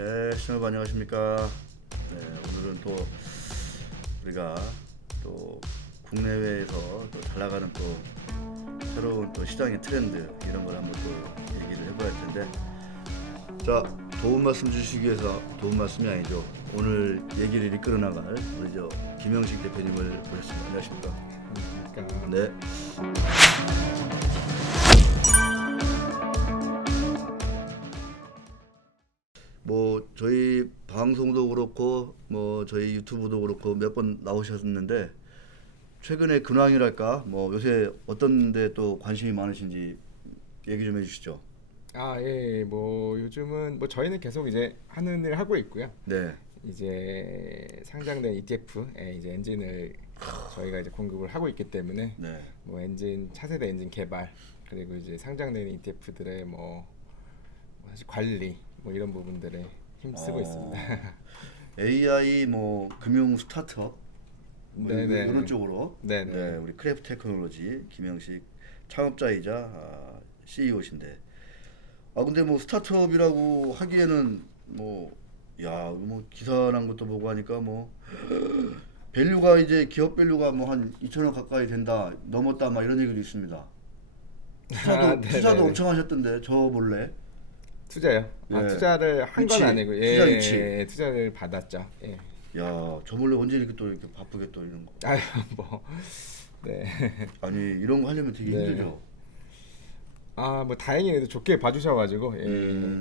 네, 시청자 안녕하십니까. 네, 오늘은 또 우리가 또 국내외에서 또 잘 나가는 또 새로운 또 시장의 트렌드 이런 걸 한번 또 얘기를 해봐야 할 텐데, 자, 도움 말씀 주시기 위해서 도움 말씀이 아니죠. 오늘 얘기를 이끌어 나갈 우리 김영식 대표님을 모셨습니다. 안녕하십니까. 네. 뭐 저희 방송도 그렇고 뭐 저희 유튜브도 그렇고 몇 번 나오셨는데, 최근에 근황이랄까 뭐 요새 어떤 데 또 관심이 많으신지 얘기 좀 해주시죠. 예, 뭐 요즘은 뭐 저희는 계속 이제 하는 일 하고 있고요. 네. 이제 상장된 ETF에 이제 엔진을 저희가 이제 공급을 하고 있기 때문에 네. 뭐 엔진 차세대 엔진 개발, 그리고 이제 상장된 ETF들의 뭐 사실 관리 뭐 이런 부분들에 힘쓰고 있습니다. AI 뭐 금융 스타트업 뭐 네네. 이런 쪽으로. 네네. 네, 우리 크래프트 테크놀로지 김영식 창업자이자 CEO신데, 근데 뭐 스타트업이라고 하기에는 뭐 기사 난 것도 보고 하니까 뭐 밸류가 이제 기업 밸류가 뭐 한 2천억 가까이 된다, 넘었다, 막 이런 얘기도 있습니다. 투자도 네네네. 엄청 하셨던데 저 몰래. 투자요? 예. 투자를 한 건 유치. 아니고, 투자 유치. 투자를 받았죠. 예. 야, 저 몰래 언제 이렇게 또 이렇게 바쁘게 또 이런 거. 아유, 뭐, 네. 아니, 이런 거 하려면 되게 네. 힘들죠. 뭐 다행히 그래도 좋게 봐주셔가지고,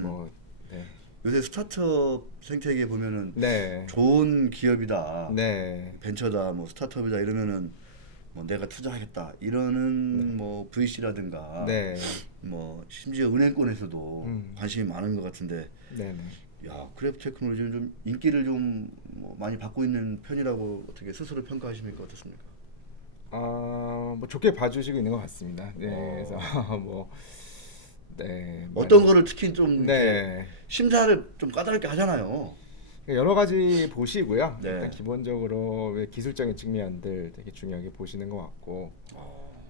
뭐, 네. 요새 스타트업 생태계 보면은 네. 좋은 기업이다, 네. 벤처다, 뭐 스타트업이다 이러면은 뭐 내가 투자하겠다 이러는 뭐 VC라든가 네. 뭐 심지어 은행권에서도 관심이 많은 것 같은데, 네. 야, 크래프트 테크놀로지는 좀 인기를 좀뭐 많이 받고 있는 편이라고 어떻게 스스로 평가하십니까? 어떻습니까? 뭐 좋게 봐주시고 있는 것 같습니다. 네. 그래서 뭐, 네. 어떤 거를 특히 좀 이렇게 네. 심사를 좀 까다롭게 하잖아요. 여러 가지 보시고요. 네. 일단 기본적으로 왜 기술적인 측면들 되게 중요하게 보시는 것 같고,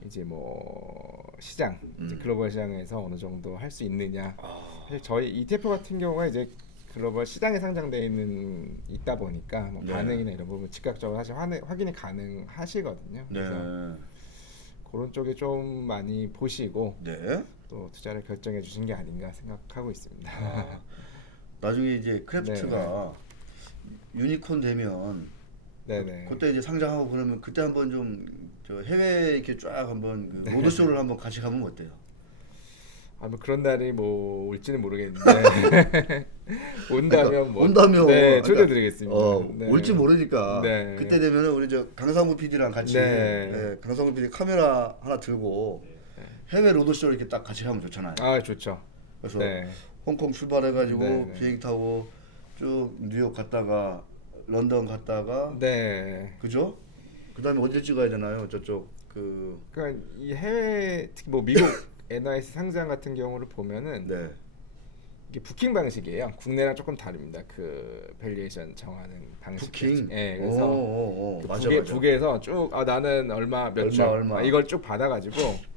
이제 뭐 시장, 이제 글로벌 시장에서 어느 정도 할 수 있느냐. 사실 저희 ETF 같은 경우가 이제 글로벌 시장에 상장되어 있다 보니까 뭐 네. 반응이나 이런 부분 즉각적으로 사실 확인이 가능하시거든요. 네. 그래서 그런 쪽에 좀 많이 보시고 네. 또 투자를 결정해 주신 게 아닌가 생각하고 있습니다. 나중에 이제 크래프트가 유니콘 되면 네네. 그때 이제 상장하고 그러면 그때 한번 좀 저 해외 이렇게 쫙 한번 그 로드쇼를 한번 같이 가보면 어때요? 뭐 그런 날이 뭐 올지는 모르겠는데 온다면 뭐 온다면 네, 그러니까, 초대드리겠습니다. 네. 올지 모르니까 네. 그때 되면은 우리 저 강상구 PD랑 같이 네. 강상구 PD 카메라 하나 들고 해외 로드쇼를 이렇게 딱 같이 하면 좋잖아요. 좋죠. 그래서 네. 홍콩 출발해가지고 네. 비행기 타고 쭉 뉴욕 갔다가 런던 갔다가 네. 그죠? 그다음에 어디 찍어야 되나요? 저쪽 그러니까 이 해외 특히 뭐 미국 NIS 상장 같은 경우를 보면은 네. 이게 부킹 방식이에요. 국내랑 조금 다릅니다. 그 밸류에이션 정하는 방식. 부킹. 네, 그래서 그 맞아. 북에서 쭉 나는 얼마 몇 주 얼마. 이걸 쭉 받아가지고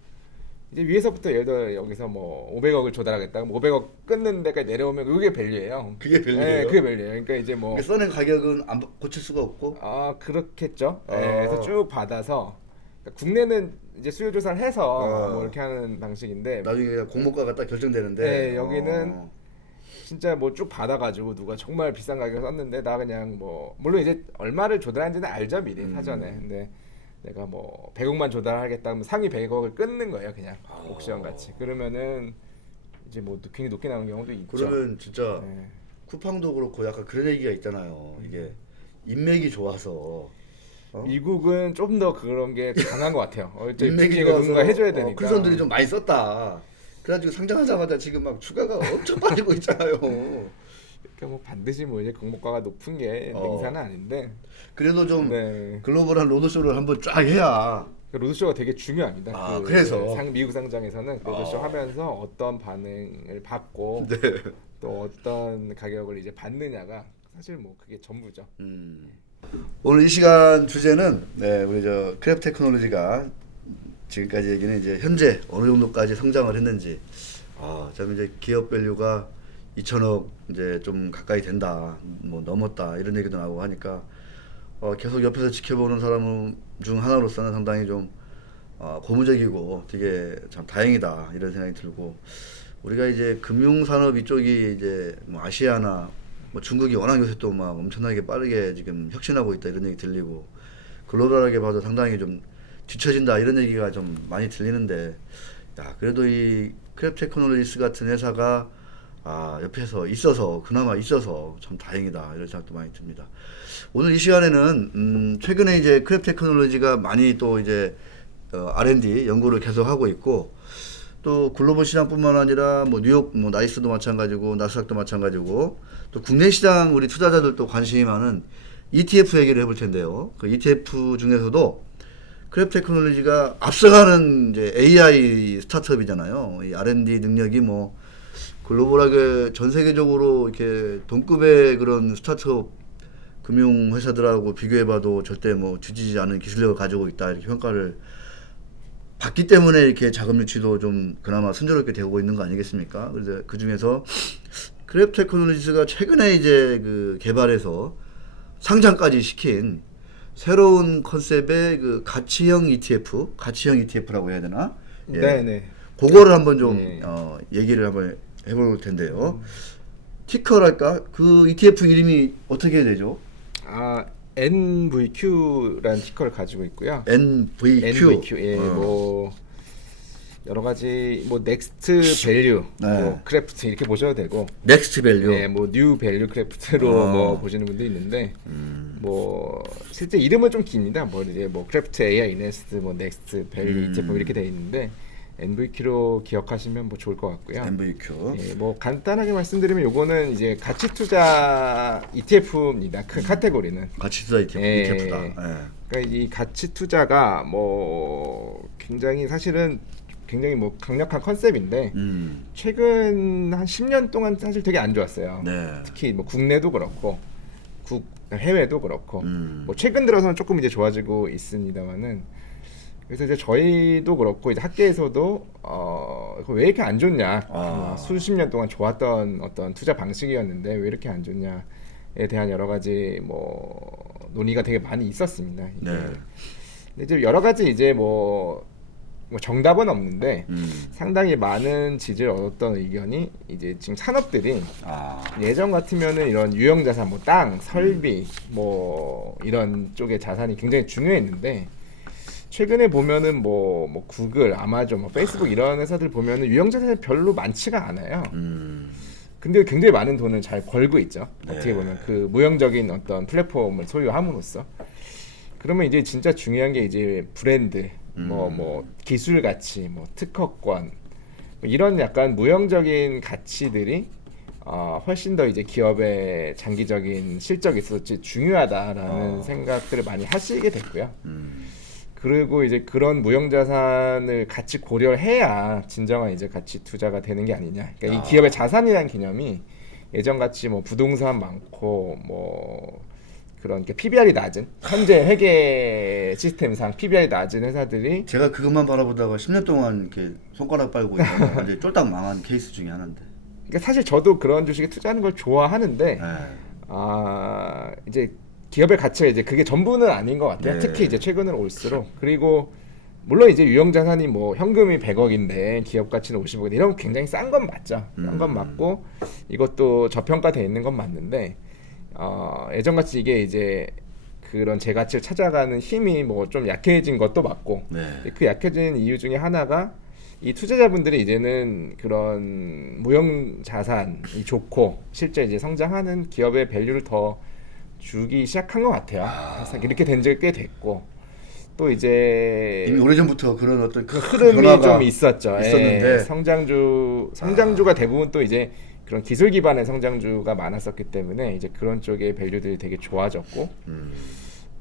이제 위에서부터 예를 들어 여기서 뭐 500억을 조달하겠다. 500억 끊는 데까지 내려오면 그게 밸류예요. 그게 밸류예요? 네, 그게 밸류예요. 그러니까 이제 뭐 써낸 가격은 안 고칠 수가 없고. 그렇겠죠. 네, 그래서 쭉 받아서 그러니까 국내는 이제 수요 조사를 해서 뭐 이렇게 하는 방식인데 나중에 그냥 공모가가 딱 결정되는데. 네, 여기는 진짜 뭐 쭉 받아가지고 누가 정말 비싼 가격을 썼는데 나 그냥 뭐 물론 이제 얼마를 조달하는지는 알죠 미리 사전에. 근데 내가 뭐 100억만 조달하겠다 하면 상위 100억을 끊는 거예요 그냥 옥션 같이. 그러면은 이제 뭐 굉장히 높게 나오는 경우도 있죠. 그러면 진짜 네. 쿠팡도 그렇고 약간 그런 얘기가 있잖아요. 이게 인맥이 좋아서. 미국은 좀 더 그런 게 강한 것 같아요. 인맥이 부킹을 좋아서 누군가 해줘야 되니까. 그 사람들이 좀 많이 썼다. 그래가지고 상장하자마자 지금 막 주가가 엄청 빠지고 있잖아요. 그러니까 뭐 반드시 뭐 이제 공모가가 높은 게 맹사는 아닌데 그래도 좀 네. 글로벌한 로드쇼를 한번 쫙 해야. 로드쇼가 되게 중요합니다. 그래서 미국 상장에서는 로드쇼 하면서 어떤 반응을 받고 네. 또 어떤 가격을 이제 받느냐가 사실 뭐 그게 전부죠. 오늘 이 시간 주제는 우리 저 크래프트 테크놀로지가 지금까지 얘기는 이제 현재 어느 정도까지 성장을 했는지, 참 이제 기업 밸류가 2천억 이제 좀 가까이 된다, 뭐 넘었다 이런 얘기도 나오고 하니까 계속 옆에서 지켜보는 사람 중 하나로서는 상당히 좀 고무적이고 되게 참 다행이다 이런 생각이 들고 우리가 이제 금융산업 이쪽이 이제 뭐 아시아나 뭐 중국이 워낙 요새 또 막 엄청나게 빠르게 지금 혁신하고 있다 이런 얘기 들리고 글로벌하게 봐도 상당히 좀 뒤처진다 이런 얘기가 좀 많이 들리는데 야 그래도 이 크랩 테크놀로지스 같은 회사가 옆에서 있어서 그나마 있어서 참 다행이다 이런 생각도 많이 듭니다. 오늘 이 시간에는 최근에 이제 크랩 테크놀로지가 많이 또 이제 R&D 연구를 계속 하고 있고 또 글로벌 시장뿐만 아니라 뭐 뉴욕 뭐 나이스도 마찬가지고 나스닥도 마찬가지고 또 국내 시장 우리 투자자들도 관심이 많은 ETF 얘기를 해볼 텐데요. 그 ETF 중에서도 크랩 테크놀로지가 앞서가는 이제 AI 스타트업이잖아요. 이 R&D 능력이 뭐 글로벌하게 전 세계적으로 이렇게 동급의 그런 스타트업 금융 회사들하고 비교해봐도 절대 뭐 뒤지지 않은 기술력을 가지고 있다 이렇게 평가를 받기 때문에 이렇게 자금 유치도 좀 그나마 순조롭게 되고 있는 거 아니겠습니까? 그래서 그 중에서 크랩 테크놀로지스가 최근에 이제 그 개발해서 상장까지 시킨 새로운 컨셉의 그 가치형 ETF라고 해야 되나? 예. 네네. 그거를 한번 좀 네. 얘기를 한번 해볼 텐데요. 티커랄까? 그 ETF 이름이 어떻게 되죠? NVQ라는 티커를 가지고 있고요. NVQ. 예, 뭐 여러 가지 뭐 넥스트 밸류, 네. 뭐 크래프트 이렇게 보셔도 되고, 넥스트 밸류. 예, 뭐 뉴 밸류 크래프트로 뭐 보시는 분도 있는데, 뭐 실제 이름은 좀 깁니다. 뭐 이제 뭐 크래프트 AI 이네스트, 뭐 넥스트 밸류 ETF 이렇게 돼 있는데 NVQ로 기억하시면 뭐 좋을 것 같고요. NVQ. 예, 뭐 간단하게 말씀드리면 요거는 이제 가치 투자 ETF입니다. 그 카테고리는. 가치 투자 ETF다. 예. 그러니까 이 가치 투자가 뭐 굉장히 사실은 굉장히 뭐 강력한 컨셉인데 최근 한 10년 동안 사실 되게 안 좋았어요. 네. 특히 뭐 국내도 그렇고 해외도 그렇고 뭐 최근 들어서는 조금 이제 좋아지고 있습니다만은 그래서 이제 저희도 그렇고 이제 학계에서도 왜 이렇게 안 좋냐 수십 년 동안 좋았던 어떤 투자 방식이었는데 왜 이렇게 안 좋냐에 대한 여러 가지 뭐 논의가 되게 많이 있었습니다. 이게. 네. 근데 이제 여러 가지 이제 뭐 정답은 없는데 상당히 많은 지지를 얻었던 의견이 이제 지금 산업들이 예전 같으면은 이런 유형 자산 뭐 땅, 설비 뭐 이런 쪽의 자산이 굉장히 중요했는데 최근에 보면은 뭐 구글, 아마존, 뭐 페이스북 이런 회사들 보면은 유형 자산이 별로 많지가 않아요. 근데 굉장히 많은 돈을 잘 벌고 있죠. 네. 어떻게 보면 그 무형적인 어떤 플랫폼을 소유함으로써. 그러면 이제 진짜 중요한 게 이제 브랜드, 뭐 기술 가치, 뭐 특허권 뭐 이런 약간 무형적인 가치들이 훨씬 더 이제 기업의 장기적인 실적에 있어서 중요하다라는 생각들을 많이 하시게 됐고요. 그리고 이제 그런 무형 자산을 같이 고려를 해야 진정한 이제 가치 투자가 되는 게 아니냐. 그러니까 이 기업의 자산이라는 개념이 예전 같이 뭐 부동산 많고 뭐 그런 PBR이 낮은 현재 회계 시스템상 PBR이 낮은 회사들이 제가 그것만 바라보다가 10년 동안 이렇게 손가락 빨고 있다가 완전히 쫄딱 망한 케이스 중에 하나인데. 그러니까 사실 저도 그런 주식에 투자하는 걸 좋아하는데 네. 이제 기업의 가치가 이제 그게 전부는 아닌 것 같아요. 네. 특히 이제 최근으로 올수록. 그리고 물론 이제 유형 자산이 뭐 현금이 100억인데 기업 가치는 50억인데 이런 건 굉장히 싼 건 맞죠. 싼 건 맞고 이것도 저평가돼 있는 건 맞는데 예전같이 이게 이제 그런 제 가치를 찾아가는 힘이 뭐 좀 약해진 것도 맞고 네. 그 약해진 이유 중에 하나가 이 투자자분들이 이제는 그런 무형 자산이 좋고 실제 이제 성장하는 기업의 밸류를 더 주기 시작한 것 같아요. 그래서 이렇게 된 지가 꽤 됐고 또 이제 이미 오래전부터 그런 어떤 그 흐름이 변화가 좀 있었죠. 있었는데. 예, 성장주가 대부분 또 이제 그런 기술 기반의 성장주가 많았었기 때문에 이제 그런 쪽의 밸류들이 되게 좋아졌고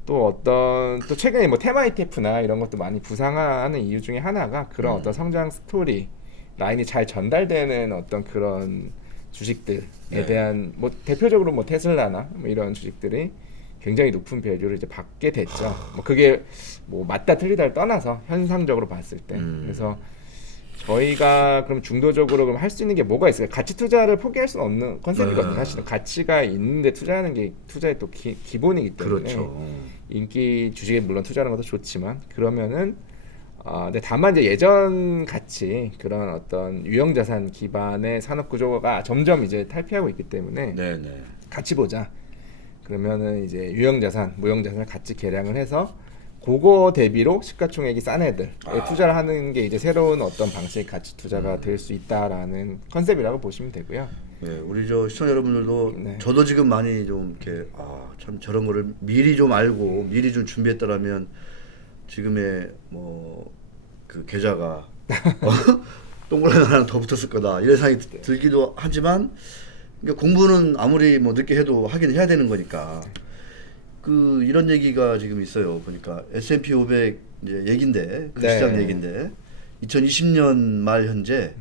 또 최근에 뭐 테마 ETF나 이런 것도 많이 부상하는 이유 중에 하나가 그런 어떤 성장 스토리 라인이 잘 전달되는 어떤 그런 주식들에 네. 대한 뭐 대표적으로 뭐 테슬라나 뭐 이런 주식들이 굉장히 높은 밸류를 이제 받게 됐죠. 뭐 그게 뭐 맞다 틀리다를 떠나서 현상적으로 봤을 때 그래서 저희가 그럼 중도적으로 그럼 할 수 있는 게 뭐가 있을까요? 가치 투자를 포기할 수는 없는 컨셉이거든요. 네. 사실은 가치가 있는데 투자하는 게 투자의 또 기본이기 때문에 그렇죠. 인기 주식에 물론 투자하는 것도 좋지만 그러면은 근데 다만 이제 예전 같이 그런 어떤 유형 자산 기반의 산업 구조가 점점 이제 탈피하고 있기 때문에 네네. 같이 보자. 그러면은 이제 유형 자산, 무형 자산을 같이 계량을 해서 그거 대비로 시가총액이 싼 애들 투자를 하는 게 이제 새로운 어떤 방식의 가치 투자가 될 수 있다라는 컨셉이라고 보시면 되고요. 네, 우리 저 시청자 여러분들도 네. 저도 지금 많이 좀 이렇게 참 저런 거를 미리 좀 알고 미리 좀 준비했더라면 지금의 뭐 그 계좌가 동그라미 하나 더 붙었을 거다 이런 생각이 들기도 하지만 그러니까 공부는 아무리 뭐 늦게 해도 하긴 해야 되는 거니까 그 이런 얘기가 지금 있어요. 보니까 S&P 500 이제 얘긴데 그 네. 시장 얘긴데 2020년 말 현재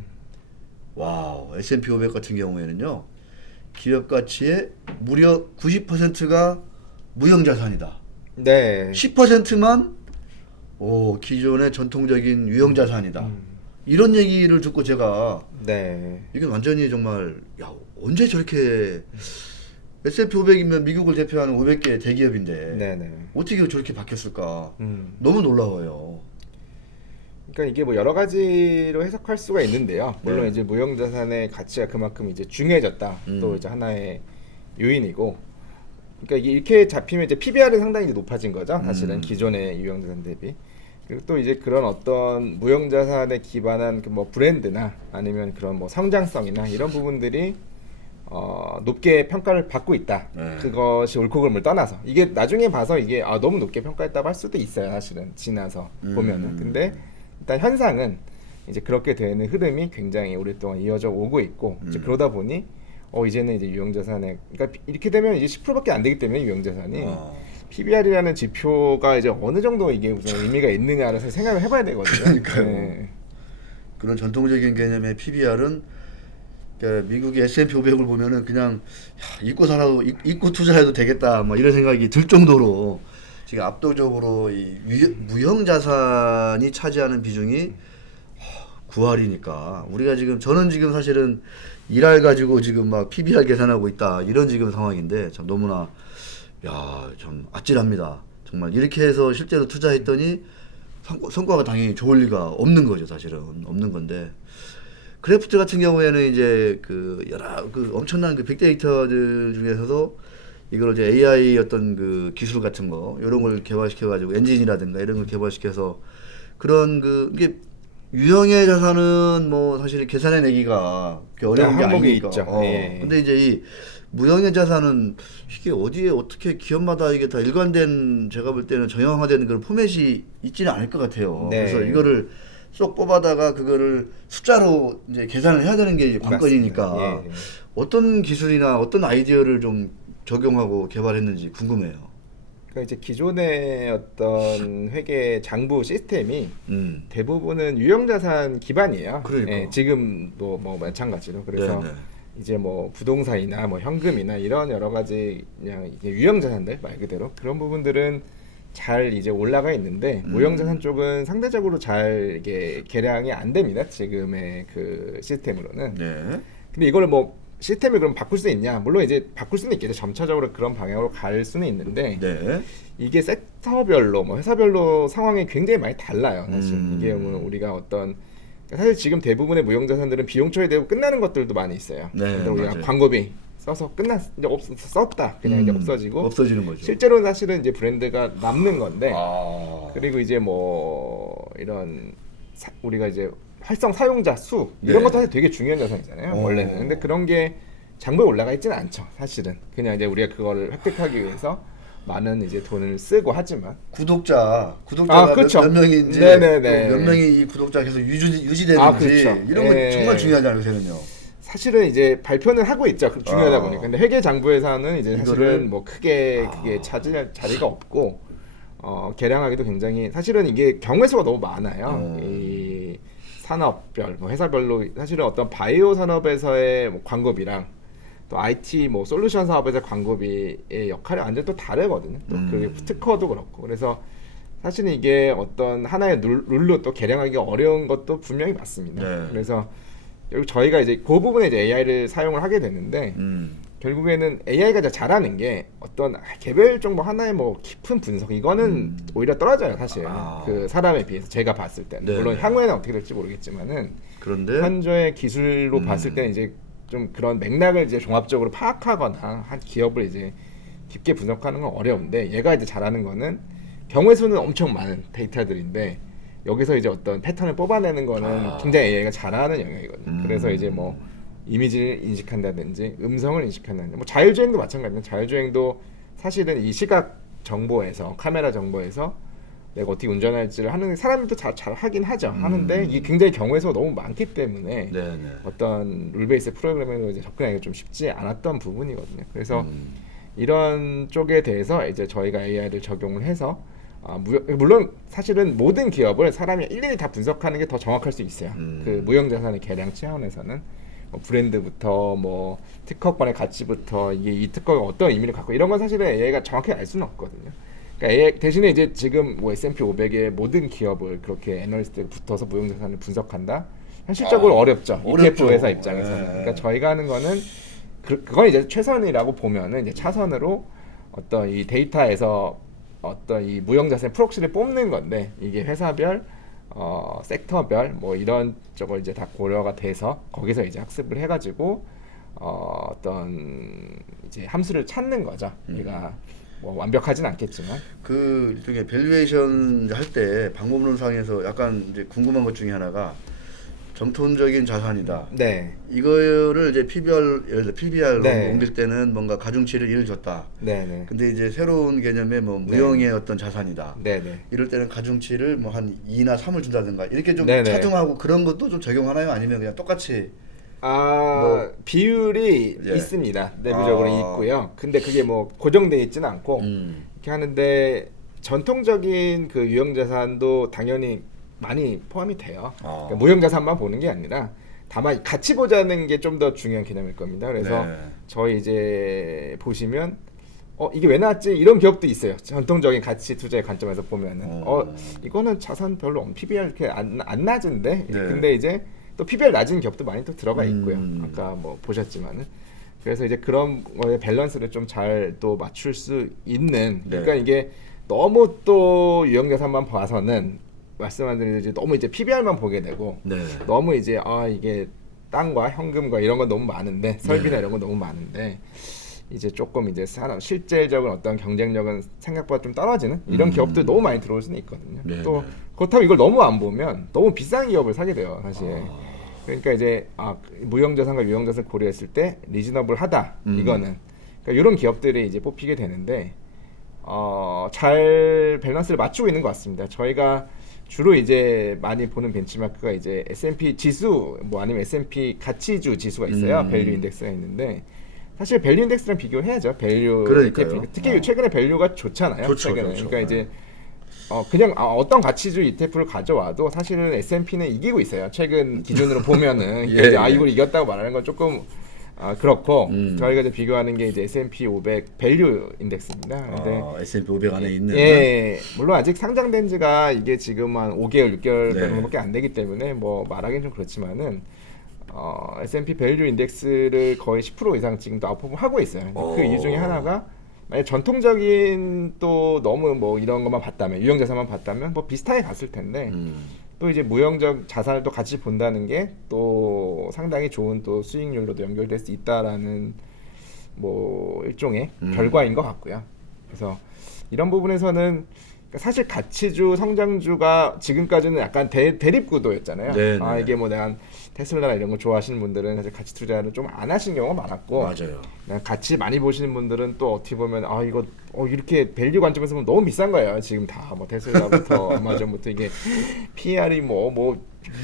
와우 S&P 500 같은 경우에는요 기업 가치의 무려 90%가 무형 자산이다. 네. 10%만 기존의 전통적인 유형 자산이다. 이런 얘기를 듣고 제가 네. 이게 완전히 정말 야 언제 저렇게 S&P 500이면 미국을 대표하는 500개 대기업인데 네네. 어떻게 저렇게 바뀌었을까? 음. 너무 놀라워요. 그러니까 이게 뭐 여러 가지로 해석할 수가 있는데요. 물론 네. 이제 무형 자산의 가치가 그만큼 이제 중요해졌다. 또 음. 이제 하나의 요인이고. 그러니까 이게 이렇게 잡히면 이제 PBR은 상당히 이제 높아진 거죠. 사실은 기존의 유형 자산 대비. 그리고 또 이제 그런 어떤 무형 자산에 기반한 그 뭐 브랜드나 아니면 그런 뭐 성장성이나 이런 부분들이 높게 평가를 받고 있다. 네. 그것이 옳고 그름을 떠나서 이게 나중에 봐서 이게 너무 높게 평가했다고 할 수도 있어요. 사실은 지나서 보면은. 근데 일단 현상은 이제 그렇게 되는 흐름이 굉장히 오랫동안 이어져 오고 있고 이제 그러다 보니 이제는 이제 유형 자산에 그러니까 이렇게 되면 이제 10%밖에 안 되기 때문에 유형 자산이 PBR이라는 지표가 이제 어느 정도 이게 무슨 의미가 있느냐를 생각을 해봐야 되거든요. 그러니까요. 네. 그런 전통적인 개념의 PBR은 그러니까 미국의 S&P 500을 보면은 그냥 잊고 투자해도 되겠다 뭐 이런 생각이 들 정도로 지금 압도적으로 이 무형 자산이 차지하는 비중이 9할이니까 우리가 지금 저는 지금 사실은 1할 가지고 지금 막 PBR 계산하고 있다 이런 지금 상황인데 참 너무나 참 아찔합니다. 정말 이렇게 해서 실제로 투자했더니 성과가 당연히 좋을 리가 없는 거죠. 사실은 없는 건데 크래프트 같은 경우에는 이제 그 여러 그 엄청난 그 빅데이터들 중에서도 이걸 이제 AI 어떤 그 기술 같은 거 이런 걸 개발시켜 가지고 엔진이라든가 이런 걸 개발시켜서 그런 그 이게 유형의 자산은 뭐 사실 계산해내기가 어려운 게 항목이 아니니까. 있죠. 예. 근데 이제 이 무형의 자산은 이게 어디에 어떻게 기업마다 이게 다 일관된 제가 볼 때는 정형화되는 그런 포맷이 있지는 않을 것 같아요. 네. 그래서 이거를 쏙 뽑아다가 그거를 숫자로 이제 계산을 해야 되는 게 이제 관건이니까 맞습니다. 예. 어떤 기술이나 어떤 아이디어를 좀 적용하고 개발했는지 궁금해요. 그러니까 이제 기존의 어떤 회계 장부 시스템이 대부분은 유형 자산 기반이에요. 그러니까. 예, 지금도 뭐 마찬가지로 그래서 네네. 이제 뭐 부동산이나 뭐 현금이나 이런 여러 가지 그냥 이게 유형 자산들 말 그대로 그런 부분들은 잘 이제 올라가 있는데 무형 자산 쪽은 상대적으로 잘 이게 개량이 안 됩니다. 지금의 그 시스템으로는. 네. 근데 이걸 뭐 시스템을 그럼 바꿀 수 있냐? 물론 이제 바꿀 수는 있겠죠. 점차적으로 그런 방향으로 갈 수는 있는데 네. 이게 섹터별로 뭐 회사별로 상황이 굉장히 많이 달라요. 사실 이게 뭐 우리가 어떤 사실 지금 대부분의 무형 자산들은 비용 처리되고 끝나는 것들도 많이 있어요. 네, 근데 우리가 맞아요. 광고비 써서 이제 썼다 그냥 이제 없어지고 없어지는 거죠. 실제로는 사실은 이제 브랜드가 남는 건데 그리고 그리고 이제 뭐 이런 우리가 이제 활성 사용자 수 네. 이런 것도 사실 되게 중요한 자산이잖아요. 원래는. 근데 그런 게 장부에 올라가 있지는 않죠. 사실은 그냥 이제 우리가 그거를 획득하기 위해서 많은 이제 돈을 쓰고 하지만 구독자가 그렇죠. 몇 명인지 네네네. 또 몇 명이 이 구독자 계속 유지되는지 그렇죠. 이런 건 예. 정말 중요하잖아요. 요새는요. 사실은 이제 발표는 하고 있죠. 중요하다 보니까. 근데 회계 장부에서는 이제 이거를- 사실은 뭐 크게 그게 차지할 자리가 없고 계량하기도 굉장히 사실은 이게 경우의 수가 너무 많아요. 이 산업별, 뭐 회사별로 사실은 어떤 바이오 산업에서의 뭐 광고비랑 또 IT 뭐 솔루션 사업에서 광고비의 역할이 완전 또 다르거든요. 또 그 특허도 그렇고. 그래서 사실은 이게 어떤 하나의 룰로 또 계량하기 어려운 것도 분명히 맞습니다. 네. 그래서 결국 저희가 이제 그 부분에 이제 AI를 사용을 하게 되는데 결국에는 AI가 잘하는 게 어떤 개별 정보 하나의 뭐 깊은 분석 이거는 오히려 떨어져요 사실. 그 사람에 비해서 제가 봤을 때는 네, 물론 네. 향후에는 어떻게 될지 모르겠지만은 그런데 현재의 기술로 봤을 때는 이제 좀 그런 맥락을 이제 종합적으로 파악하거나 한 기업을 이제 깊게 분석하는 건 어려운데 얘가 이제 잘하는 거는 경우의 수는 엄청 많은 데이터들인데 여기서 이제 어떤 패턴을 뽑아내는 거는 굉장히 AI가 잘하는 영역이거든요. 그래서 이제 뭐 이미지를 인식한다든지 음성을 인식한다든지 뭐 자율주행도 마찬가지입니다. 자율주행도 사실은 이 시각 정보에서 카메라 정보에서 내가 어떻게 운전할지를 하는 사람도 잘 하긴 하죠. 하는데 이게 굉장히 경우의 수가 너무 많기 때문에 네네. 어떤 룰 베이스 프로그래밍으로 이제 접근하기가 좀 쉽지 않았던 부분이거든요. 그래서 이런 쪽에 대해서 이제 저희가 AI를 적용을 해서 물론 사실은 모든 기업을 사람이 일일이 다 분석하는 게 더 정확할 수 있어요. 그 무형자산의 계량 차원에서는 뭐 브랜드부터 뭐 특허권의 가치부터 이게 이 특허가 어떤 의미를 갖고 이런 건 사실은 AI가 정확히 알 수는 없거든요. 그러니까 AI 대신에 이제 지금 뭐 S&P 500의 모든 기업을 그렇게 애널리스트가 붙어서 무형자산을 분석한다. 현실적으로 어렵죠. 어렵죠. ETF 회사 입장에서는. 그러니까 저희가 하는 거는 그건 이제 최선이라고 보면은 이제 차선으로 어떤 이 데이터에서 어떤 이 무형자산 프록시를 뽑는 건데 이게 회사별 섹터별 뭐 이런 쪽을 이제 다 고려가 돼서 거기서 이제 학습을 해가지고 어떤 이제 함수를 찾는 거죠. 우리가 뭐 완벽하진 않겠지만 그 일종의 밸류에이션 할 때 방법론상에서 약간 이제 궁금한 것 중에 하나가 정통적인 자산이다. 네, 이거를 이제 PBR 예를 들어 PBR로 네. 옮길 때는 뭔가 가중치를 1을 줬다. 네, 네, 근데 이제 새로운 개념의 뭐 무형의 어떤 자산이다. 네, 네. 이럴 때는 가중치를 뭐 한 2나 3을 준다든가 이렇게 좀 네네. 차등하고 그런 것도 좀 적용하나요? 아니면 그냥 똑같이 비율이 예. 있습니다. 내부적으로 아. 있고요. 근데 그게 뭐 고정돼 있지는 않고 이렇게 하는데 전통적인 그 유형자산도 당연히 많이 포함이 돼요. 그러니까 무형자산만 보는 게 아니라 다만 같이 보자는 게 좀 더 중요한 개념일 겁니다. 그래서 네. 저희 이제 보시면 이게 왜 나왔지? 이런 기업도 있어요. 전통적인 가치 투자의 관점에서 보면은 이거는 자산 별로 PBR 이렇게 안 낮은데. 네. 근데 이제 또 PBR 낮은 기업도 많이 또 들어가 있고요. 아까 뭐 보셨지만은. 그래서 이제 그런 거에 밸런스를 좀 잘 또 맞출 수 있는. 그러니까 이게 너무 또 유형자산만 봐서는 말씀드린 너무 이제 PBR만 보게 되고 네. 너무 이제 이게 땅과 현금과 이런 건 너무 많은데 설비나 이런 건 너무 많은데 이제 조금 이제 실질적인 어떤 경쟁력은 생각보다 좀 떨어지는 이런 기업들 너무 많이 들어올 수는 있거든요. 네, 또 네. 그렇다고 이걸 너무 안 보면 너무 비싼 기업을 사게 돼요, 사실. 그러니까 이제 무형자산과 유형자산 고려했을 때 리즈너블하다 이거는 그러니까 이런 기업들이 이제 뽑히게 되는데 잘 밸런스를 맞추고 있는 것 같습니다. 저희가 주로 이제 많이 보는 벤치마크가 이제 S&P 지수 뭐 아니면 S&P 가치주 지수가 있어요. 밸류 인덱스가 있는데 사실 밸류 인덱스랑 비교를 해야죠. 밸류 그러니까요. ETF. 특히 최근에 밸류가 좋잖아요. 좋죠, 최근에. 좋죠. 그러니까 이제 그냥 어떤 가치주 ETF를 가져와도 사실은 S&P는 이기고 있어요. 최근 기준으로 보면은 예, 이제 예. 이걸 이겼다고 말하는 건 조금 그렇고 저희가 이제 비교하는 게 이제 S&P 500 밸류 인덱스입니다. 근데 S&P 500 안에 있는 예, 물론 아직 상장된 지가 이게 지금 한 5개월, 6개월 네. 정도밖에 안 되기 때문에 뭐 말하기는 좀 그렇지만은 S&P 밸류 인덱스를 거의 10% 이상 지금도 아웃퍼폼 하고 있어요. 그 이유 중에 하나가 만약 전통적인 또 너무 뭐 이런 것만 봤다면 유형자산만 봤다면 뭐 비슷하게 갔을 텐데 또 이제 무형적 자산을 또 같이 본다는 게 또 상당히 좋은 또 수익률로도 연결될 수 있다라는 뭐 일종의 결과인 것 같고요. 그래서 이런 부분에서는 사실 가치주, 성장주가 지금까지는 약간 대립 구도였잖아요. 네, 네. 이게 뭐 내가 테슬라나 이런 거 좋아하시는 분들은 사실 가치 투자를 좀 안 하시는 경우가 많았고, 맞아요. 가치 많이 보시는 분들은 또 어떻게 보면 이거 이렇게 밸류 관점에서 보면 너무 비싼 거예요. 지금 다 뭐 테슬라부터 아마존부터 이게 PR이 뭐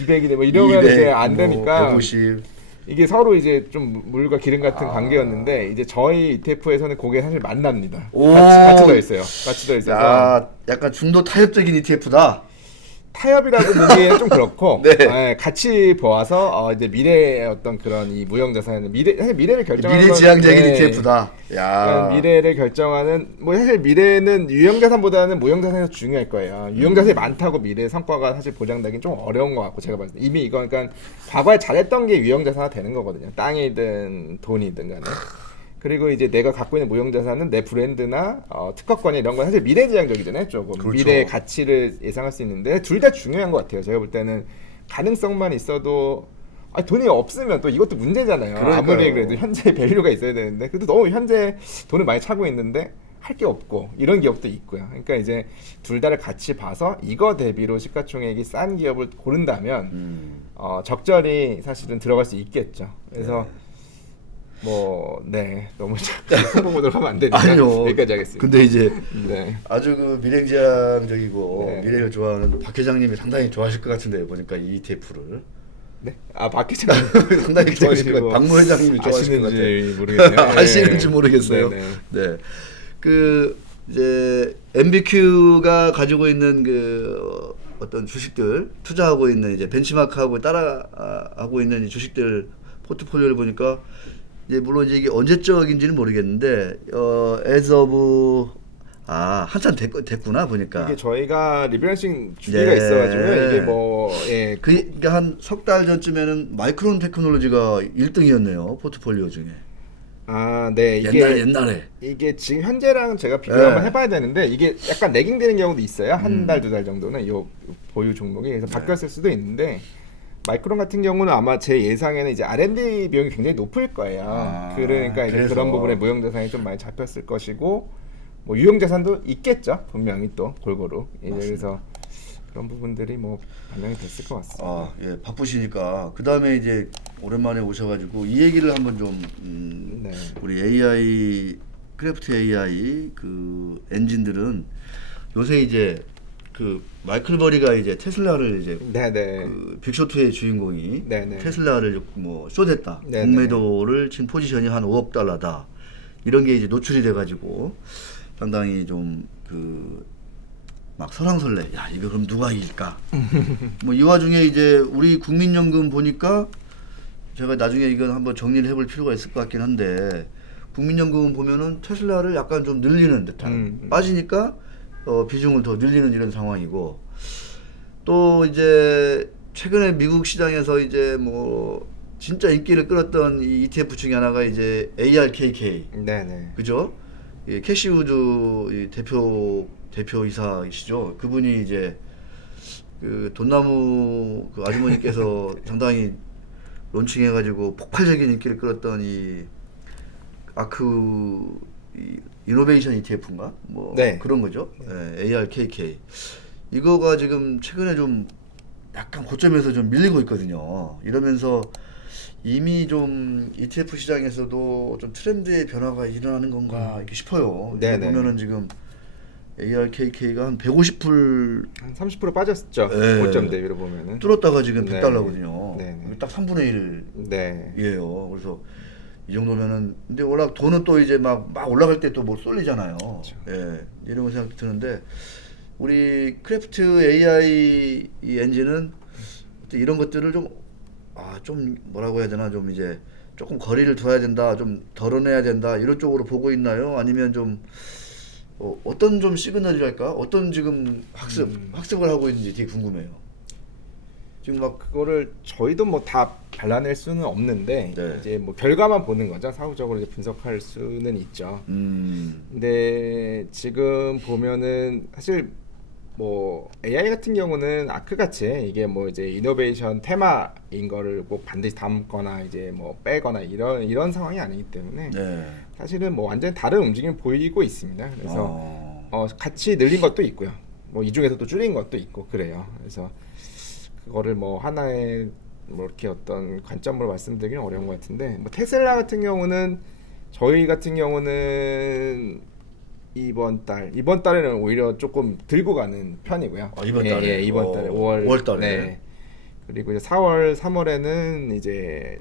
200이네 뭐 이러면 200, 이제 안 뭐 되니까 150. 이게 서로 이제 좀 물과 기름 같은 관계였는데 이제 저희 ETF에서는 그게 사실 만납니다. 오. 같이 더 있어요. 같이 더 있어서 야, 약간 중도 타협적인 ETF다. 타협이라고 보기에는 좀 그렇고 네. 같이 보아서 이제 미래의 어떤 그런 이 무형자산 사실 미래를 결정하는 미래지향적인 건, ETF다. 그러니까 야. 미래를 결정하는 뭐 사실 미래는 유형자산보다는 무형자산이 더 중요할 거예요. 유형자산이 많다고 미래 성과가 사실 보장되긴 좀 어려운 것 같고 제가 봤을 때 이미 이거 그러니까 과거에 잘했던 게 유형자산화 되는 거거든요. 땅이든 돈이든 간에. 그리고 이제 내가 갖고 있는 무형자산은 내 브랜드나 특허권이 이런 건 사실 미래지향적이잖아요. 조금 그렇죠. 미래의 가치를 예상할 수 있는데 둘 다 중요한 것 같아요. 제가 볼 때는 가능성만 있어도 돈이 없으면 또 이것도 문제잖아요. 그러니까요. 아무리 그래도 현재 밸류가 있어야 되는데 그래도 너무 현재 돈을 많이 차고 있는데 할 게 없고 이런 기업도 있고요. 그러니까 이제 둘 다를 같이 봐서 이거 대비로 시가총액이 싼 기업을 고른다면 적절히 사실은 들어갈 수 있겠죠. 그래서 너무 자꾸 보도록 하면 안 되니까 아니요. 여기까지 하겠습니다. 근데 이제 네. 아주 그 미래지향적이고 네. 미래를 좋아하는 박 회장님이 상당히 좋아하실 것 같은데 보니까 이 ETF를 네. 박 회장님 상당히 좋아하실 것 같아요. 박무 회장님이 좋아하실 것 같아요. 아시는지 모르겠네요. 아시는지 모르겠어요. 네. 네. 그 이제 MBQ가 가지고 있는 어떤 주식들 투자하고 있는 이제 벤치마크하고 따라하고 있는 이 주식들 포트폴리오를 보니까 이제 물론 이제 이게 언제적인지는 모르겠는데 as of 한참 됐구나 보니까 이게 저희가 리밸런싱 주기가 네. 있어가지고요. 이게 그러니까 한 석 달 전쯤에는 마이크론 테크놀로지가 1등이었네요 포트폴리오 중에. 네. 이게 옛날에 이게 지금 현재랑 제가 비교 네. 한번 해봐야 되는데 이게 약간 레깅되는 경우도 있어요. 한 달, 두 달 정도는 이 보유 종목이 그래서 바뀌었을 수도 있는데 마이크론 같은 경우는 아마 제 예상에는 이제 R&D 비용이 굉장히 높을 거예요. 그러니까 이제 그래서. 그런 부분에 무형자산이 좀 많이 잡혔을 것이고 뭐 유형자산도 있겠죠. 분명히 또 골고루. 그래서 그런 부분들이 뭐 반영이 됐을 것 같습니다. 예, 바쁘시니까 그 다음에 이제 오랜만에 오셔가지고 이 얘기를 한번 좀 네. 우리 AI 크래프트 AI 그 엔진들은 요새 이제 그 마이클 버리가 이제 테슬라를 이제 네네. 그 빅쇼트의 주인공이 네네. 테슬라를 뭐 숏했다. 네네. 공매도를 친 포지션이 한 5억 달러다. 이런 게 이제 노출이 돼가지고 상당히 좀 막 설왕설래. 야 이거 그럼 누가 이길까? 뭐 이 와중에 이제 우리 국민연금 보니까 제가 나중에 이건 한번 정리를 해볼 필요가 있을 것 같긴 한데 국민연금 보면은 테슬라를 약간 좀 늘리는 듯한 빠지니까 비중을 더 늘리는 이런 상황이고 또 이제 최근에 미국 시장에서 이제 뭐 진짜 인기를 끌었던 이 ETF 중에 하나가 이제 ARKK 네네. 그죠? 이 캐시우드 이 대표이사이시죠. 그분이 이제 그 돈나무 그 아주머니께서 상당히 론칭해가지고 폭발적인 인기를 끌었던 이 아크 이노베이션 ETF인가 뭐 네. 그런 거죠. 네, ARKK 이거가 지금 최근에 좀 약간 고점에서 좀 밀리고 있거든요. 이러면서 이미 좀 ETF 시장에서도 좀 트렌드의 변화가 일어나는 건가 이렇게 싶어요. 네네. 보면은 지금 ARKK가 한 150불 한 30% 빠졌죠. 네. 고점 대비로 보면은. 뚫었다가 지금 네. 100달러거든요. 네네. 딱 3분의 1이에요. 네. 그래서 이 정도면은 근데 워낙 돈은 또 이제 막 올라갈 때 또 뭐 쏠리잖아요. 그렇죠. 예. 이런 생각이 드는데 우리 크래프트 AI 이 엔진은 이런 것들을 좀 뭐라고 해야 되나 좀 이제 조금 거리를 둬야 된다, 좀 덜어내야 된다 이런 쪽으로 보고 있나요? 아니면 좀 어떤 좀 시그널이랄까? 어떤 지금 학습을 하고 있는지 되게 궁금해요. 지금 막 그거를 저희도 뭐 다 발라낼 수는 없는데 네. 이제 뭐 결과만 보는 거죠. 사후적으로 이제 분석할 수는 있죠. 근데 지금 보면은 사실 뭐 AI 같은 경우는 아크 같이 이게 뭐 이제 이노베이션 테마인 거를 꼭 반드시 담거나 이제 뭐 빼거나 이런 상황이 아니기 때문에 네. 사실은 뭐 완전 다른 움직임을 보이고 있습니다. 그래서 같이 늘린 것도 있고요. 뭐 이 중에서도 줄인 것도 있고 그래요. 그래서 그거를 뭐 하나의 뭐 이렇게 어떤 관점으로 말씀드리기는 어려운 것 같은데 뭐 테슬라 같은 경우는 저희 같은 경우는 이번 달에는 오히려 조금 들고 가는 편이고요. 이번 달에? 이번 달에 5월 달에? 네. 그리고 이제 4월, 3월에는 이제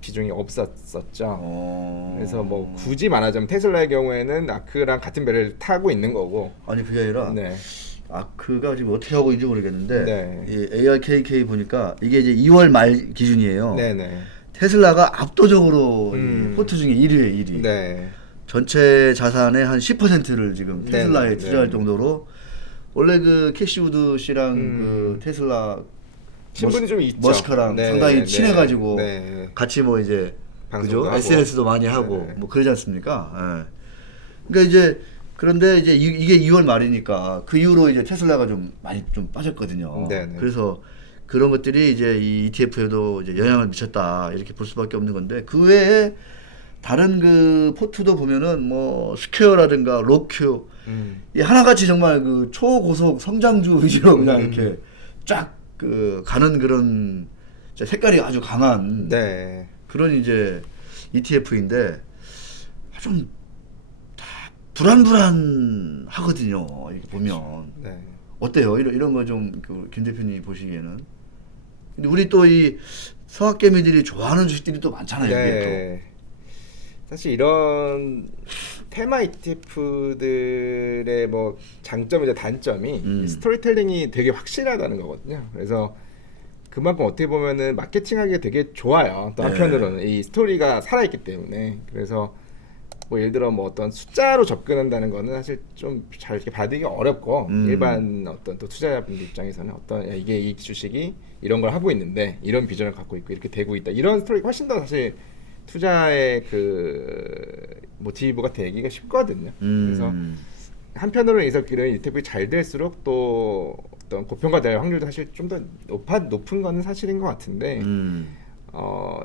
비중이 없었었죠. 그래서 뭐 굳이 말하자면 테슬라의 경우에는 아크랑 같은 배를 타고 있는 거고. 아니 그게 아니라 네. 아크가 지금 어떻게 하고 있는지 모르겠는데 네. 이 ARKK 보니까 이게 이제 2월 말 기준이에요. 네네. 테슬라가 압도적으로 이 포트 중에 1위에 1위. 네. 전체 자산의 한 10%를 지금 테슬라에 네, 투자할 네. 정도로 원래 그 캐시 우드 씨랑 그 테슬라 친분이 좀 있죠. 머스크랑 네, 상당히 네, 친해가지고 네. 같이 뭐 이제 방송도 그죠? 하고. SNS도 많이 하고 네. 뭐 그러지 않습니까? 예. 그러니까 이제 그런데 이제 이게 2월 말이니까 그 이후로 이제 테슬라가 좀 많이 좀 빠졌거든요. 네, 네. 그래서 그런 것들이 이제 이 ETF에도 이제 영향을 미쳤다 이렇게 볼 수밖에 없는 건데 그 외에 다른 그 포트도 보면은 뭐 스퀘어라든가 로큐 이 하나같이 정말 그 초고속 성장주 위주로 그냥 이렇게 쫙 그 가는 그런 진짜 색깔이 아주 강한 네. 그런 이제 ETF인데 좀 불안불안하거든요. 이렇게 보면 네. 어때요? 이런 거 좀 그 김 대표님 보시기에는 근데 우리 또 이 서학개미들이 좋아하는 주식들이 또 많잖아요. 이게 네. 사실 이런 테마 ETF들의 뭐 장점이자 단점이 이 스토리텔링이 되게 확실하다는 거거든요. 그래서 그만큼 어떻게 보면은 마케팅하기가 되게 좋아요. 또 네. 한편으로는 이 스토리가 살아있기 때문에 그래서 뭐 예를 들어 뭐 어떤 숫자로 접근한다는 거는 사실 좀 잘 이렇게 받기 어렵고 일반 어떤 또 투자자분들 입장에서는 어떤 야, 이게 이 주식이 이런 걸 하고 있는데 이런 비전을 갖고 있고 이렇게 되고 있다 이런 스토리가 훨씬 더 사실 투자의 그 모티브가 되기가 쉽거든요. 그래서 한편으로는 이런 ETF 잘 될수록 또 어떤 고평가될 확률도 사실 좀 더 높은 거는 사실인 것 같은데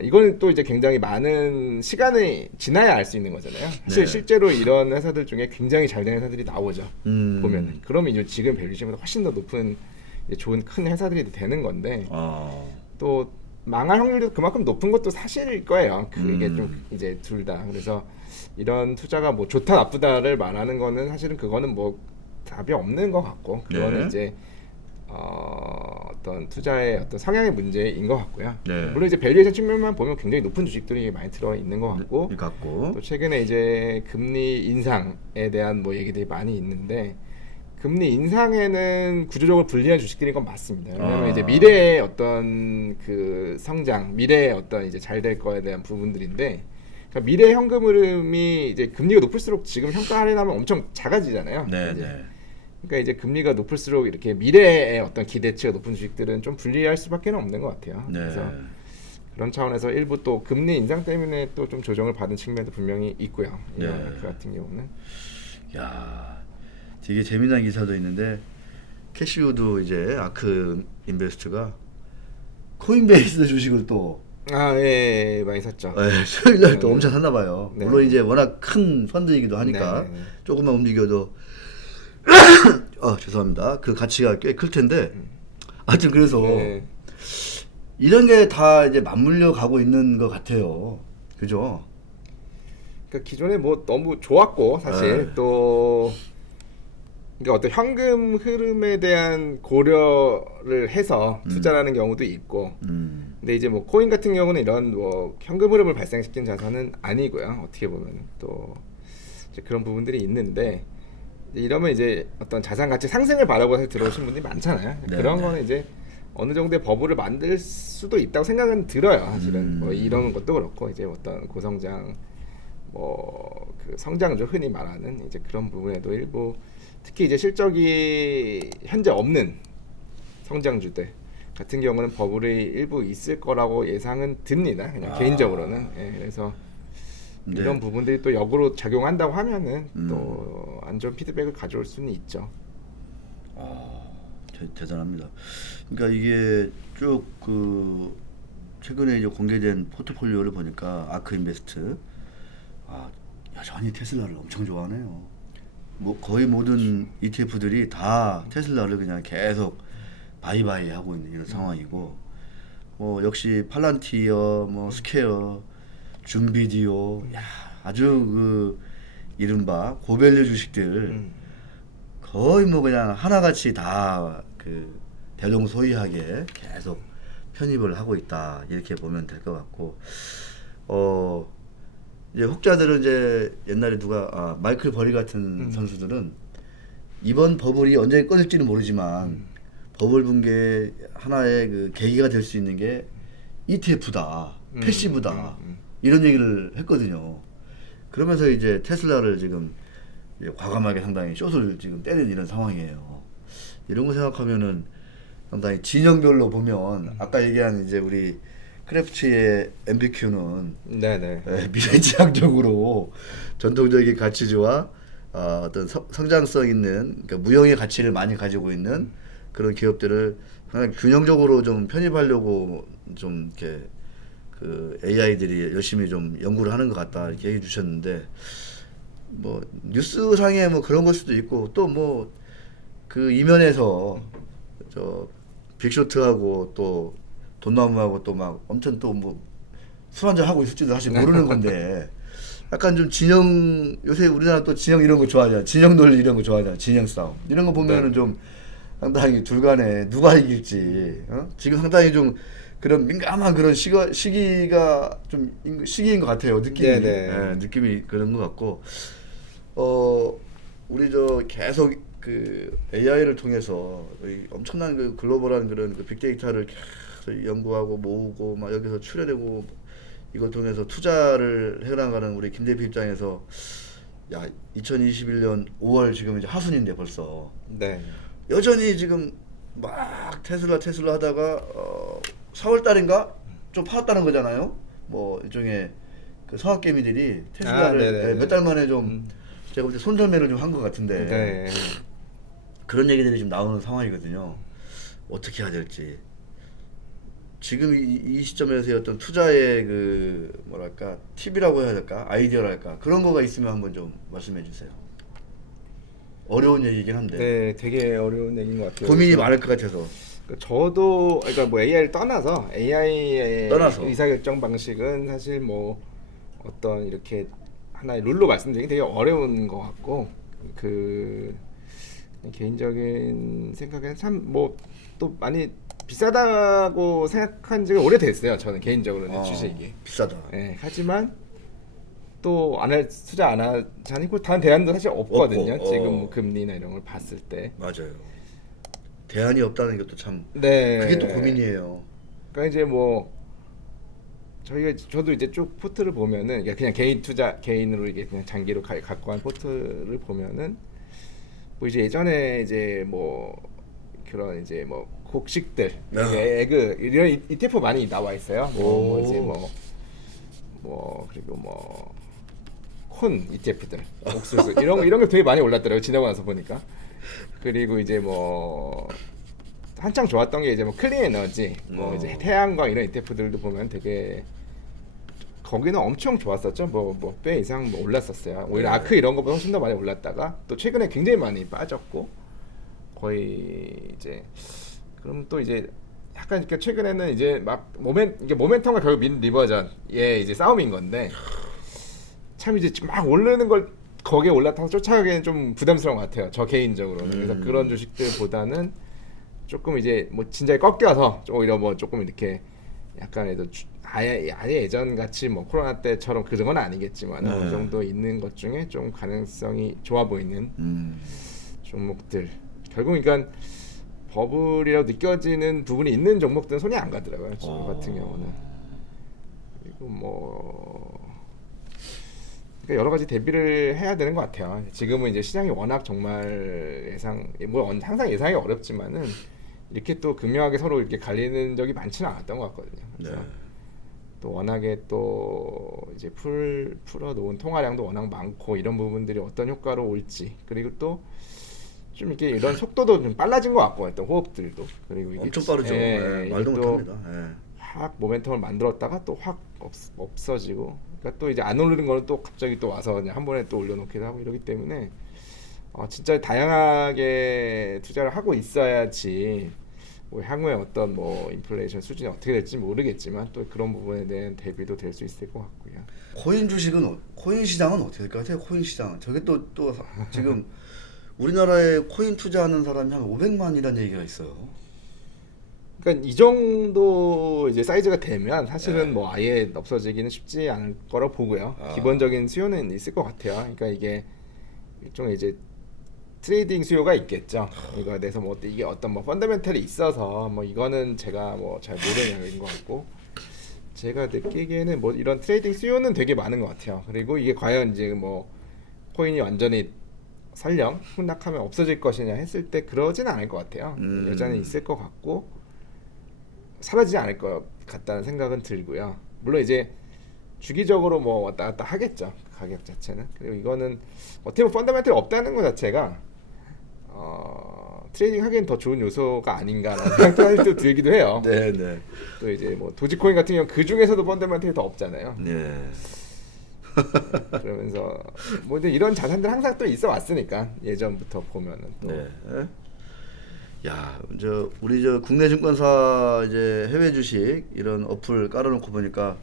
이거는 또 이제 굉장히 많은 시간이 지나야 알 수 있는 거잖아요. 사실 네. 실제로 이런 회사들 중에 굉장히 잘 된 회사들이 나오죠. 보면 그러면 이제 지금 밸류에이션보다 훨씬 더 높은 이제 좋은 큰 회사들이 되는 건데 또 망할 확률도 그만큼 높은 것도 사실일 거예요. 그게 좀 이제 둘 다. 그래서 이런 투자가 뭐 좋다 나쁘다를 말하는 거는 사실은 그거는 뭐 답이 없는 것 같고 그거는 네. 이제 어떤 투자의 어떤 성향의 문제인 것 같고요. 네. 물론 이제 밸류에이션 측면만 보면 굉장히 높은 주식들이 많이 들어 있는 것 같고 또 최근에 이제 금리 인상에 대한 뭐 얘기들이 많이 있는데 금리 인상에는 구조적으로 불리한 주식들인 건 맞습니다. 왜냐하면 이제 미래의 어떤 그 성장, 미래의 어떤 이제 잘 될 거에 대한 부분들인데 그러니까 미래 현금 흐름이 이제 금리가 높을수록 지금 현가 할인하면 엄청 작아지잖아요. 네, 이제. 네. 그러니까 이제 금리가 높을수록 이렇게 미래의 어떤 기대치가 높은 주식들은 좀 불리할 수밖에 없는 것 같아요. 네. 그래서 그런 차원에서 일부 또 금리 인상 때문에 또 좀 조정을 받은 측면도 분명히 있고요. 네. 그 같은 경우는. 야, 되게 재미난 기사도 있는데 캐시우드 이제 아크 인베스트가 코인베이스 주식을 또 예, 많이 샀죠. 수요일 날 또 엄청 샀나 봐요. 네. 물론 이제 워낙 큰 펀드이기도 하니까 네. 조금만 움직여도 죄송합니다. 그 가치가 꽤 클 텐데 하여튼 그래서 네. 이런 게 다 이제 맞물려 가고 있는 것 같아요. 그죠? 그러니까 기존에 뭐 너무 좋았고 사실 네. 또 그러니까 어떤 현금 흐름에 대한 고려를 해서 투자라는 경우도 있고 근데 이제 뭐 코인 같은 경우는 이런 뭐 현금 흐름을 발생시킨 자산은 아니고요. 어떻게 보면 또 이제 그런 부분들이 있는데 이러면 이제 어떤 자산 가치 상승을 바라고 해서 들어오신 분들이 많잖아요. 네, 그런 네. 거는 이제 어느 정도의 버블을 만들 수도 있다고 생각은 들어요. 사실은 뭐 이런 것도 그렇고 이제 어떤 고성장 뭐 그 성장주 흔히 말하는 이제 그런 부분에도 일부 특히 이제 실적이 현재 없는 성장주들 같은 경우는 버블이 일부 있을 거라고 예상은 듭니다. 그냥 개인적으로는. 예, 그래서 네. 이런 부분들이 또 역으로 작용한다고 하면은 또 안 좋은 피드백을 가져올 수는 있죠. 대단합니다. 그러니까 이게 쭉 그 최근에 이제 공개된 포트폴리오를 보니까 아크 인베스트 여전히 테슬라를 엄청 좋아하네요. 뭐 거의 모든 ETF들이 다 테슬라를 그냥 계속 바이바이 하고 있는 이런 상황이고 뭐 역시 팔란티어, 뭐 스퀘어, 줌비디오, 아주 그 이른바 고밸류 주식들 거의 뭐 그냥 하나같이 다 그 대동소이하게 계속 편입을 하고 있다 이렇게 보면 될 것 같고 이제 혹자들은 이제 옛날에 누가 마이클 버리 같은 선수들은 이번 버블이 언제 꺼질지는 모르지만 버블 붕괴 하나의 그 계기가 될 수 있는 게 ETF다, 패시브다 이런 얘기를 했거든요. 그러면서 이제 테슬라를 지금 이제 과감하게 상당히 숏을 지금 때리는 이런 상황이에요. 이런 거 생각하면은 상당히 진영별로 보면 아까 얘기한 이제 우리 크래프츠의 MBQ는 네네. 미래지향적으로 전통적인 가치주와 어떤 성장성 있는 그러니까 무형의 가치를 많이 가지고 있는 그런 기업들을 상당히 균형적으로 좀 편입하려고 좀 이렇게 그 AI들이 열심히 좀 연구를 하는 것 같다 이렇게 얘기해 주셨는데 뭐 뉴스상에 뭐 그런 걸 수도 있고 또 뭐 그 이면에서 저 빅쇼트하고 또 돈나무하고 또 막 엄청 또 뭐 술 한잔 하고 있을지도 사실 모르는 건데 약간 좀 진영 요새 우리나라 또 진영 이런 거 좋아하잖아. 진영 논리 이런 거 좋아하잖아. 진영 싸움 이런 거 보면은 네. 좀 상당히 둘 간에 누가 이길지 지금 상당히 좀 그런 민감한 그런 시기가 좀 시기인 것 같아요. 느낌이 네네. 느낌이 그런 것 같고 우리 저 계속 그 AI를 통해서 이 엄청난 그 글로벌한 그런 그 빅데이터를 계속 연구하고 모으고 막 여기서 추려내고 이걸 통해서 투자를 해나가는 우리 김 대표 입장에서 야 2021년 5월 지금 이제 하순인데 벌써 네. 여전히 지금 막 테슬라 하다가 4월 달인가 좀 팔았다는 거잖아요. 뭐 일종의 그 성악개미들이 테슬라를 네네네. 몇 달 만에 좀 제가 볼 때 손절매를 좀 한 것 같은데 네. 그런 얘기들이 지금 나오는 상황이거든요. 어떻게 해야 될지. 지금 이 시점에서의 어떤 투자의 그 뭐랄까 팁이라고 해야 될까 아이디어랄까 그런 거가 있으면 한번 좀 말씀해 주세요. 어려운 얘기긴 한데 네, 되게 어려운 얘기인 것 같아요. 고민이 그래서 많을 것 같아서. 저도 그러니까 뭐 AI를 떠나서 AI의 떠나서. 의사결정 방식은 사실 뭐 어떤 이렇게 하나의 룰로 말씀드리기 되게 어려운 것 같고 그 개인적인 생각에는 참 뭐 또 많이 비싸다고 생각한 지가 오래됐어요. 저는 개인적으로는 주식이. 비싸다. 예, 하지만 또 투자 안 하자니 그 다른 대안도 사실 없거든요. 없고, 지금 뭐 금리나 이런 걸 봤을 때. 맞아요. 대안이 없다는 것도 참 네. 그게 또 고민이에요. 그러니까 이제 뭐 저도 이제 쭉 포트를 보면은 그냥 개인 투자 개인으로 이게 그냥 장기로 갖고 간 포트를 보면은 뭐 이제 예전에 이제 뭐 그런 이제 뭐 곡식들 에그 이런 ETF 많이 나와 있어요. 뭐 이제 그리고 뭐 콘 ETF들 옥수수 이런 게 되게 많이 올랐더라고요. 지나고 나서 보니까. 그리고 이제 뭐 한창 좋았던 게 이제 뭐 클린 에너지, 뭐 이제 태양광 이런 ETF들도 보면 되게 거기는 엄청 좋았었죠. 뭐 꽤 이상 뭐 올랐었어요. 오히려 네. 아크 이런 거보다 훨씬 더 많이 올랐다가 또 최근에 굉장히 많이 빠졌고 거의 이제 그럼 또 이제 약간 이렇게 최근에는 이제 막 모멘텀과 결국 리버전 예 이제 싸움인 건데 참 이제 막 오르는 걸 거기에 올라타서 쫓아가기에는 좀 부담스러운 것 같아요. 저 개인적으로는. 그래서 그런 주식들보다는 조금 이제 뭐 진작에 꺾여서 오히려 뭐 조금 이렇게 약간 아예 예전 같이 뭐 코로나 때처럼 그 정도는 아니겠지만 어느 정도 있는 것 중에 좀 가능성이 좋아 보이는 종목들. 결국 그러니까 버블이라고 느껴지는 부분이 있는 종목들은 손이 안 가더라고요. 저 같은 경우는. 그리고 뭐 그러니까 여러 가지 대비를 해야 되는 것 같아요. 지금은 이제 시장이 워낙 정말 항상 예상이 어렵지만은 이렇게 또 극명하게 서로 이렇게 갈리는 적이 많지는 않았던 것 같거든요. 그래서 또 워낙에 또 이제 풀어 놓은 통화량도 워낙 많고 이런 부분들이 어떤 효과로 올지 그리고 또 좀 이렇게 이런 속도도 좀 빨라진 것 같고 어떤 호흡들도 그리고 이게 엄청 빠르죠. 말도 못합니다. 확 모멘텀을 만들었다가 또 확 없어지고 그러니까 또 이제 안 오르는 거는 또 갑자기 또 와서 그냥 한 번에 또 올려놓기도 하고 이러기 때문에 진짜 다양하게 투자를 하고 있어야지 뭐 향후에 어떤 뭐 인플레이션 수준이 어떻게 될지 모르겠지만 또 그런 부분에 대한 대비도 될 수 있을 것 같고요. 코인 시장은 어떻게 될 것 같아요? 코인 시장 저게 또 지금 우리나라에 코인 투자하는 사람이 한 500만이라는 얘기가 있어요. 그러니까 이 정도 이제 사이즈가 되면 사실은 뭐 아예 없어지기는 쉽지 않을 거라고 보고요. 기본적인 수요는 있을 것 같아요. 그러니까 이게 일종의 이제 트레이딩 수요가 있겠죠. 이거에 대해서 뭐 이게 어떤 뭐 펀더멘털이 있어서 뭐 이거는 제가 뭐 잘 모르는 영역인 것 같고, 제가 느끼기에는 뭐 이런 트레이딩 수요는 되게 많은 것 같아요. 그리고 이게 과연 이제 뭐 코인이 완전히 설령 폭락하면 없어질 것이냐 했을 때 그러진 않을 것 같아요. 여전히 있을 것 같고 사라지지 않을 것 같다는 생각은 들고요. 물론 이제 주기적으로 뭐 왔다 갔다 하겠죠, 가격 자체는. 그리고 이거는 어떻게 보면 펀더멘털이 없다는 것 자체가 트레이딩 하기엔 더 좋은 요소가 아닌가라는 생각도 들기도 해요. 네, 네. 또 이제 뭐 도지코인 같은 경우 그 중에서도 펀더멘털이 더 없잖아요. 네. 그러면서 뭐 이제 이런 자산들 항상 또 있어 왔으니까 예전부터 보면은 또. 네. 야, 우리 국내 증권사 이제 해외 주식 이런 어플 깔아놓고 보니까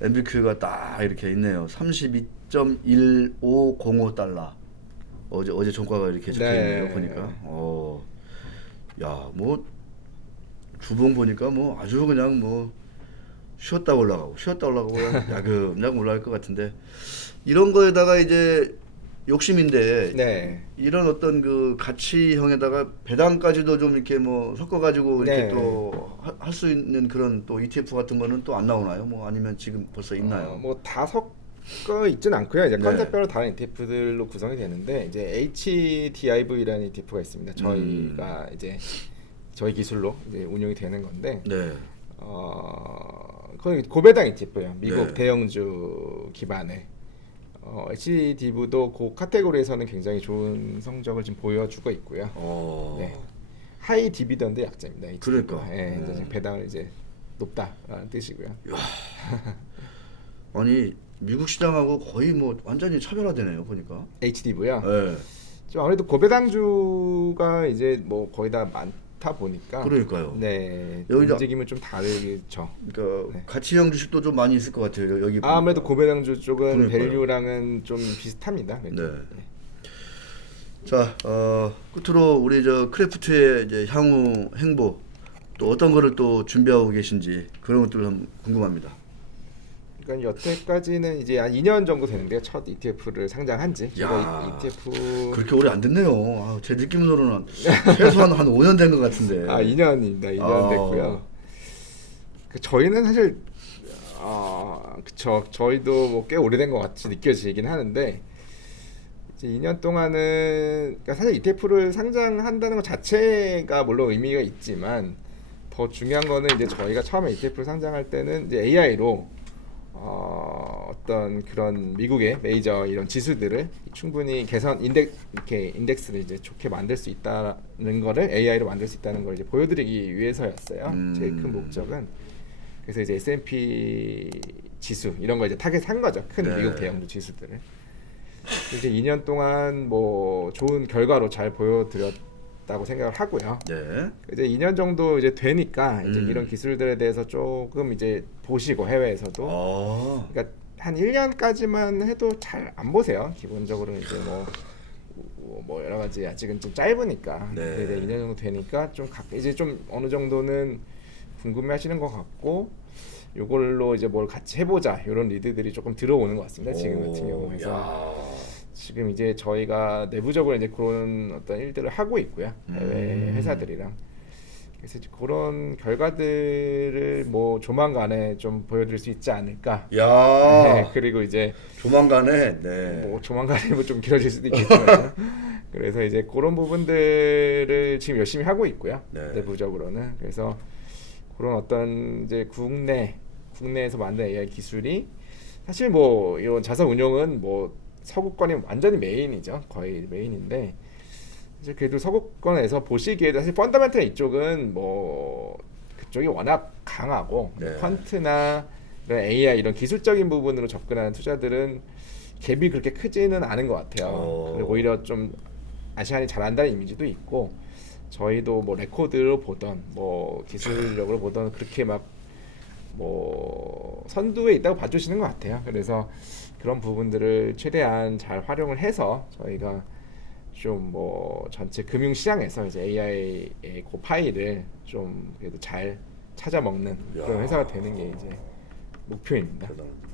MBQ가 딱 이렇게 있네요. 32.1505달러. 어제 종가가 이렇게 적혀 있네요. 네. 보니까. 야, 뭐 주봉 보니까 뭐 아주 그냥 뭐 쉬었다 올라가고 야금야금 올라갈 것 같은데, 이런 거에다가 이제 욕심인데 네. 이런 어떤 그 가치형에다가 배당까지도 좀 이렇게 뭐 섞어가지고 이렇게 네. 또 할 수 있는 그런 또 ETF 같은 거는 또 안 나오나요? 뭐 아니면 지금 벌써 있나요? 뭐 다 섞어 있진 않고요. 이제 네. 컨셉별로 다른 ETF들로 구성이 되는데, 이제 HDIV라는 ETF가 있습니다. 저희가 이제 저희 기술로 이제 운영이 되는 건데, 네. 거의 고배당 ETF예요. 미국 네. 대형주 기반의. HDIV도 그 카테고리에서는 굉장히 좋은 성적을 지금 보여주고 있고요. 네. 하이 디비던드 약자입니다. HDIV 가. 그러니까. 네, 이제 배당을 이제 높다라는 뜻이고요. 아니 미국 시장하고 거의 뭐 완전히 차별화되네요 보니까. HDIV요. 네. 좀 아무래도 고배당주가 이제 뭐 거의 다 많다 보니까. 그러니까요. 네. 여기가- 움직임은 좀 다르죠. 그러니까 네. 가치형 주식도 좀 많이 있을 것 같아요. 여기 보니까. 아무래도 고배당주 쪽은 그러니까요. 밸류랑은 좀 비슷합니다. 네. 네. 자, 끝으로 우리 크래프트의 이제 향후 행보, 또 어떤 거를 또 준비하고 계신지 그런 것들을 한번 궁금합니다. 그러니까 여태까지는 이제 한 2년 정도 되는데요. 첫 ETF를 상장한지. 야. ETF 그렇게 오래 안 됐네요. 제 느낌으로는 최소한 한 5년 된 것 같은데. 2년입니다. 2년 아. 됐고요. 저희는 사실 그쵸. 저희도 뭐 꽤 오래된 것 같이 느껴지긴 하는데, 이제 2년 동안은 그러니까 사실 ETF를 상장한다는 것 자체가 물론 의미가 있지만, 더 중요한 거는 이제 저희가 처음에 ETF를 상장할 때는 이제 AI로 어떤 그런 미국의 메이저 이런 지수들을 충분히 이렇게 인덱스를 이제 좋게 만들 수 있다는 거를 AI로 만들 수 있다는 걸 이제 보여드리기 위해서였어요. 제일 큰 목적은. 그래서 이제 S&P 지수 이런 거 이제 타겟한 거죠. 큰 네. 미국 대형주 지수들을. 이제 2년 동안 뭐 좋은 결과로 잘 보여드렸다고 생각을 하고요. 네. 이제 2년 정도 이제 되니까 이제 음. 이런 기술들에 대해서 조금 이제 보시고 해외에서도, 그러니까 한 1년까지만 해도 잘 안 보세요. 기본적으로 이제 뭐 여러 가지 아직은 좀 짧으니까. 네. 근데 이제 2년 정도 되니까 좀 이제 좀 어느 정도는 궁금해하시는 것 같고, 요걸로 이제 뭘 같이 해보자 이런 리드들이 조금 들어오는 것 같습니다. 지금 같은 경우에서. 야. 지금 이제 저희가 내부적으로 이제 그런 어떤 일들을 하고 있고요. 해외 회사들이랑. 그래서 이제 그런 결과들을 뭐 조만간에 좀 보여드릴 수 있지 않을까. 야. 네, 그리고 이제 조만간에. 네. 뭐 조만간에 뭐 좀 길어질 수도 있겠지만, 그래서 이제 그런 부분들을 지금 열심히 하고 있고요. 네. 내부적으로는. 그래서 그런 어떤 이제 국내에서 만든 AI 기술이 사실 뭐 이런 자산 운용은 뭐 서구권이 완전히 메인이죠. 거의 메인인데, 이제 그래도 서구권에서 보시기에도 사실 펀더멘털 이쪽은 뭐 그쪽이 워낙 강하고, 네. 퀀트나 이런 AI 이런 기술적인 부분으로 접근하는 투자들은 갭이 그렇게 크지는 않은 것 같아요. 그리고 오히려 좀 아시안이 잘한다는 이미지도 있고, 저희도 뭐 레코드로 보던 뭐 기술력으로 보던 그렇게 막 뭐 선두에 있다고 봐주시는 것 같아요. 그래서 그런 부분들을 최대한 잘 활용을 해서 저희가 좀 뭐 전체 금융 시장에서 이제 AI의 그 파일을 좀 그래도 잘 찾아먹는 그런 회사가 되는 게 이제 목표입니다. 대단합니다.